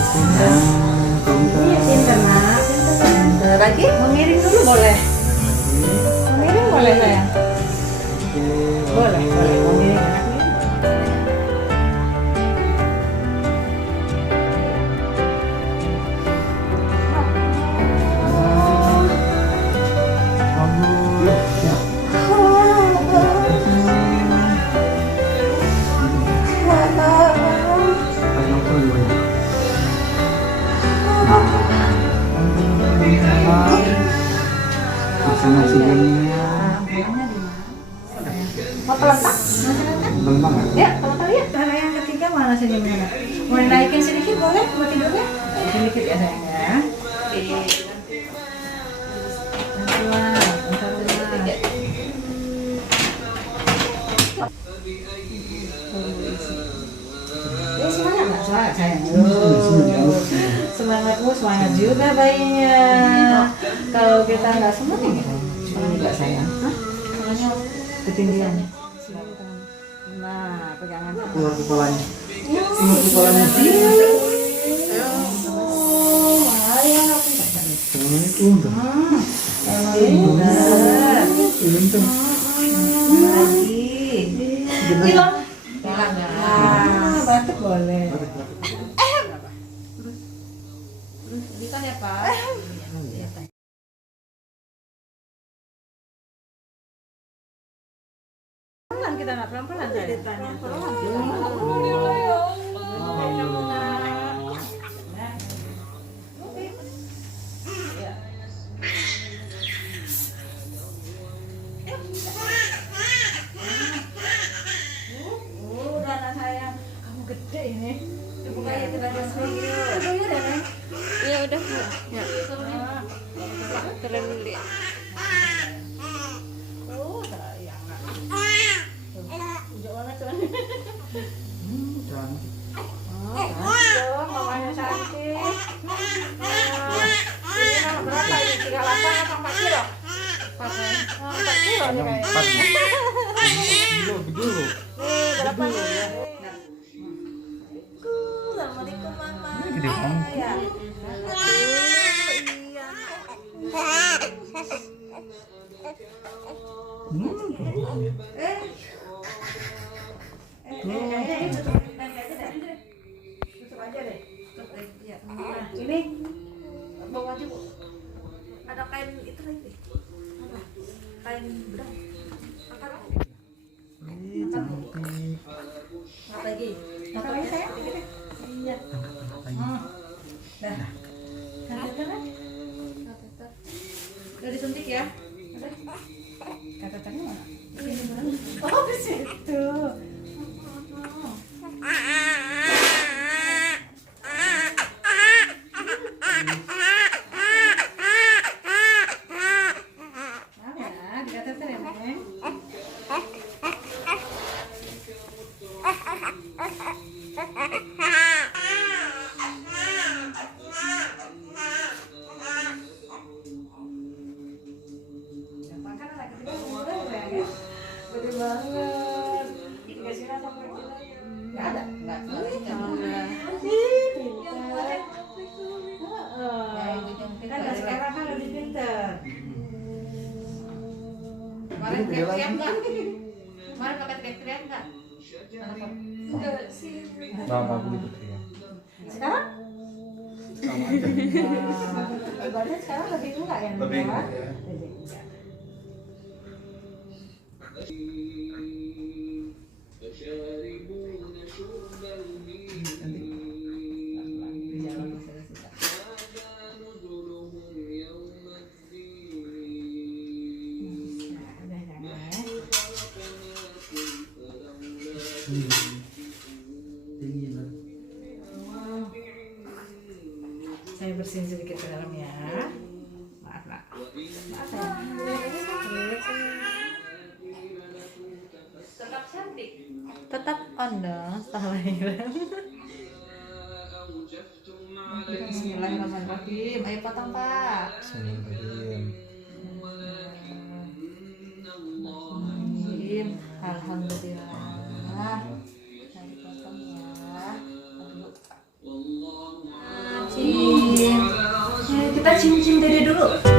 Iya, pinter nak, pinter lagi. Memiring dulu boleh. Memiring boleh sayang. Boleh, boleh memiring anaknya. Sana oksigennya. Mau terletak? Belum Ya, kalau kalian anak yang ketiga mana senyumnya? Mau dinaikin sedikit boleh buat tidurnya? Sedikit ya sayang ya. Pelan-pelan, pelan-pelan. Semangat nggak? Semangat sayang. Semangatmu semangat juga bayinya. Kalau kita nggak semangat gimana? Semangat nggak sayang? Hah? Semangatnya ketinggian. Nah, pegangan. keluar kepalanya. Keluar kepalanya. Assalamualaikum. Lagi. Hilang. Batuk boleh. Bisa ya Pak. Pelan kita nak pelan-pelan saya. Alhamdulillah ya Allah. Udah anak saya, kamu gede ini. Buka itu badan sendiri. Udah ya Neng. Ya udah Bu. Ya. Turun dulu ya. Oh, sayang. Udah banget tuh. Cantik. Dong, mamanya cantik. Ini nama berapa ini? 38 atau 4 kilo? 4 kilo nih kayaknya. 4 kilo gede loh. Nih, berapa nih? Assalamualaikum Mama. Ini gede banget. Ya. Tutup aja deh. Iya. Nah, ini bawa aja Bu. Ada kain itu lagi. Apa? Kain benang. Angkat. Angkat lagi. Angkat lagi sayang. Iya. Dah. Kateter kan? Kateter. Udah disuntik ya? Udah. Kateternya mana? Ini mana? Oh, di situ. Mana? Di kateter ya, Neng? Gede banget. Dikasih rasa kecil lagi. Nggak ada? Nggak ada. Pintar. Kan sekarang kan lebih pintar. Kemarin teriak nggak? Kemarin pakai teriak nggak? Enggak sih. Bapak aku gitu ya. Sekarang? Sama aja. Berarti sekarang lebih enggak ya? Lebih enggak, Lebih ya. enggak. Saya bersihin sedikit ke dalam ya. Maaf nak. Maaf ya. Tetap cantik. Tetap on dong setelah lahiran. Bismillahirrahmanirrahim. Ayo potong Pak. Alhamdulillah. Nanti potong ya. Aduh. Kita cium-cium dede dulu.